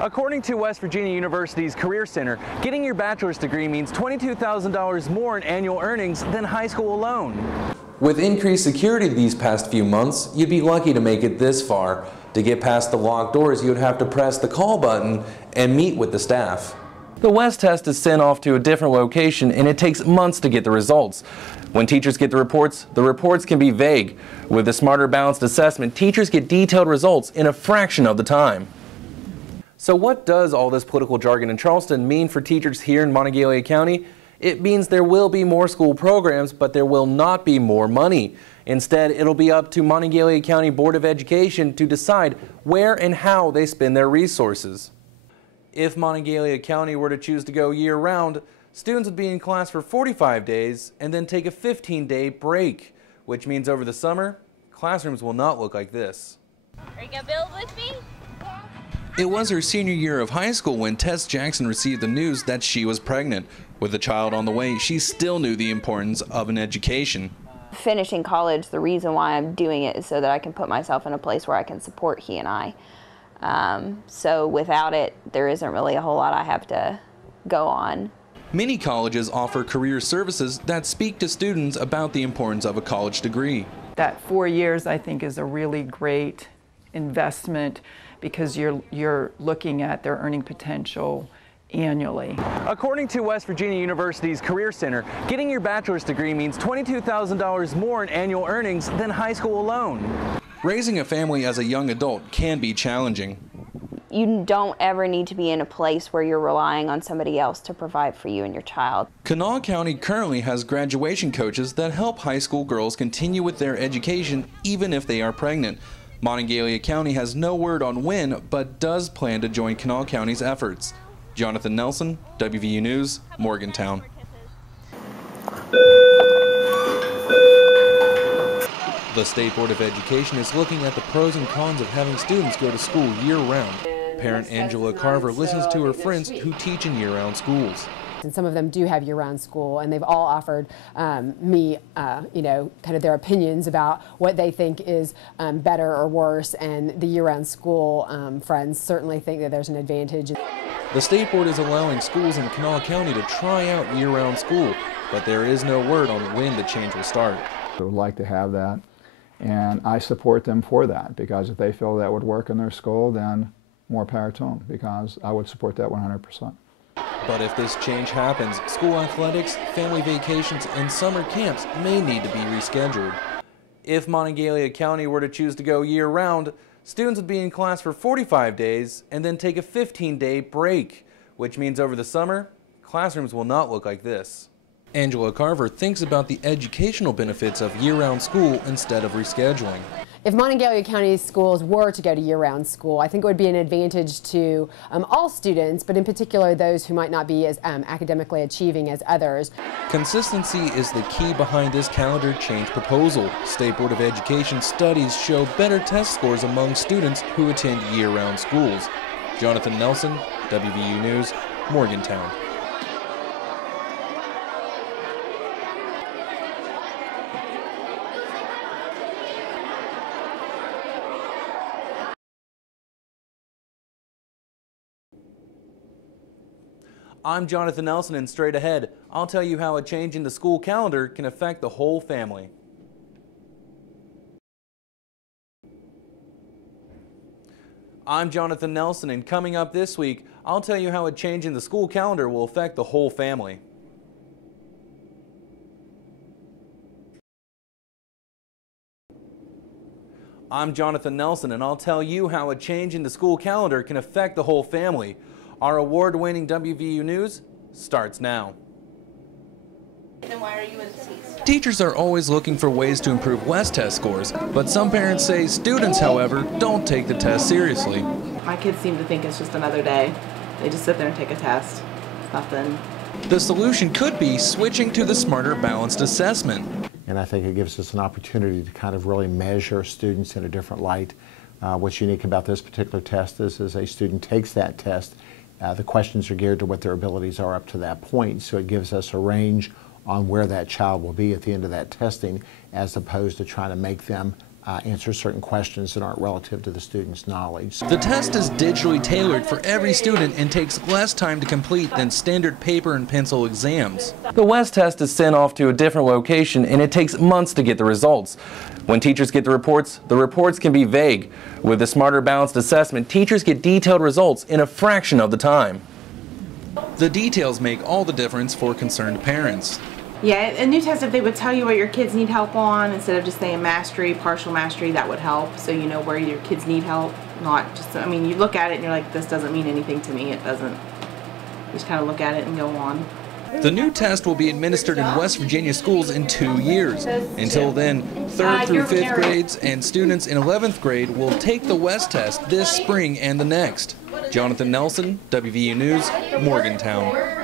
According to West Virginia University's Career Center, getting your bachelor's degree means $22,000 more in annual earnings than high school alone. With increased security these past few months, you'd be lucky to make it this far. To get past the locked doors, you'd have to press the call button and meet with the staff. The West test is sent off to a different location and it takes months to get the results. When teachers get the reports can be vague. With the Smarter Balanced Assessment, teachers get detailed results in a fraction of the time. So what does all this political jargon in Charleston mean for teachers here in Monongalia County? It means there will be more school programs, but there will not be more money. Instead, it'll be up to Monongalia County Board of Education to decide where and how they spend their resources. If Monongalia County were to choose to go year-round, students would be in class for 45 days and then take a 15-day break, which means over the summer, classrooms will not look like this. Are you gonna build with me? It was her senior year of high school when Tess Jackson received the news that she was pregnant. With a child on the way, she still knew the importance of an education. Finishing college, the reason why I'm doing it is so that I can put myself in a place where I can support he and I. So without it, there isn't really a whole lot I have to go on. Many colleges offer career services that speak to students about the importance of a college degree. That 4 years, I think, is a really great investment because you're looking at their earning potential annually. According to West Virginia University's Career Center, getting your bachelor's degree means $22,000 more in annual earnings than high school alone. Raising a family as a young adult can be challenging. You don't ever need to be in a place where you're relying on somebody else to provide for you and your child. Kanawha County currently has graduation coaches that help high school girls continue with their education even if they are pregnant. Monongalia County has no word on when, but does plan to join Kanawha County's efforts. Jonathan Nelson, WVU News, Morgantown. The State Board of Education is looking at the pros and cons of having students go to school year-round. Parent Angela Carver listens to her friends who teach in year-round schools. And some of them do have year-round school, and they've all offered me, kind of their opinions about what they think is better or worse, and the year-round school friends certainly think that there's an advantage. The State Board is allowing schools in Kanawha County to try out year-round school, but there is no word on when the change will start. I would like to have that, and I support them for that, because if they feel that would work in their school, then more power to them, because I would support that 100%. But if this change happens, school athletics, family vacations, and summer camps may need to be rescheduled. If Monongalia County were to choose to go year-round, students would be in class for 45 days and then take a 15-day break, which means over the summer, classrooms will not look like this. Angela Carver thinks about the educational benefits of year-round school instead of rescheduling. If Monongalia County schools were to go to year-round school, I think it would be an advantage to all students, but in particular those who might not be as academically achieving as others. Consistency is the key behind this calendar change proposal. State Board of Education studies show better test scores among students who attend year-round schools. Jonathan Nelson, WVU News, Morgantown. I'm Jonathan Nelson, and straight ahead, I'll tell you how a change in the school calendar can affect the whole family. I'm Jonathan Nelson, and coming up this week, I'll tell you how a change in the school calendar will affect the whole family. I'm Jonathan Nelson, and I'll tell you how a change in the school calendar can affect the whole family. Our award-winning WVU News starts now. Then why are you in seats? Teachers are always looking for ways to improve West test scores, but some parents say students, however, don't take the test seriously. My kids seem to think it's just another day. They just sit there and take a test. It's nothing. The solution could be switching to the Smarter Balanced Assessment. And I think it gives us an opportunity to kind of really measure students in a different light. What's unique about this particular test is as a student takes that test, the questions are geared to what their abilities are up to that point, so it gives us a range on where that child will be at the end of that testing, as opposed to trying to make them answer certain questions that aren't relative to the student's knowledge. The test is digitally tailored for every student and takes less time to complete than standard paper and pencil exams. The WES test is sent off to a different location and it takes months to get the results. When teachers get the reports can be vague. With the Smarter Balanced Assessment, teachers get detailed results in a fraction of the time. The details make all the difference for concerned parents. Yeah, a new test, if they would tell you what your kids need help on, instead of just saying mastery, partial mastery, that would help. So you know where your kids need help, not just, I mean, you look at it and you're like, this doesn't mean anything to me. It doesn't. You just kind of look at it and go on. The new test will be administered in West Virginia schools in 2 years. Until then, 3rd through 5th grades and students in 11th grade will take the WES test this spring and the next. Jonathan Nelson, WVU News, Morgantown.